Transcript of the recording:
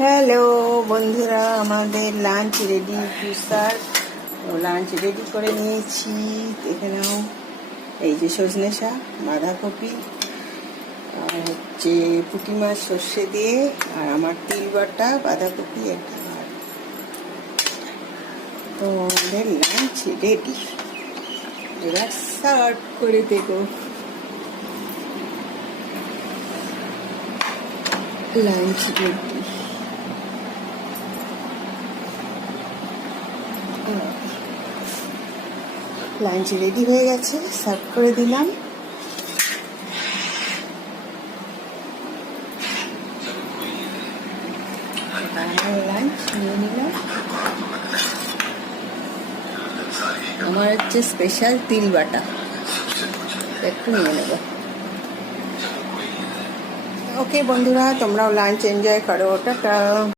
Hello বন্ধুরা, আমাদের lunch ready to serve. Lunch ready করে নিয়েছি। এখানেও এই যে সজনে শাক, বাঁধাকপি, আর হচ্ছে পুঁটি মাছ সর্ষে দিয়ে, আর আমার তিল বাটা, বাঁধাকপি একটা। তো আমাদের লাঞ্চ রেডি, এবার সার্ভ করে দেবো। Lunch ready. লাঞ্চ রেডি হয়ে গেছে, সার্ভ করে দিলাম। লাঞ্চ নিয়ে নিলাম। আমার হচ্ছে স্পেশাল তিল বাটা, একটু নিয়ে নেব। ওকে বন্ধুরা, তোমরাও লাঞ্চ এনজয় করো। টাটা।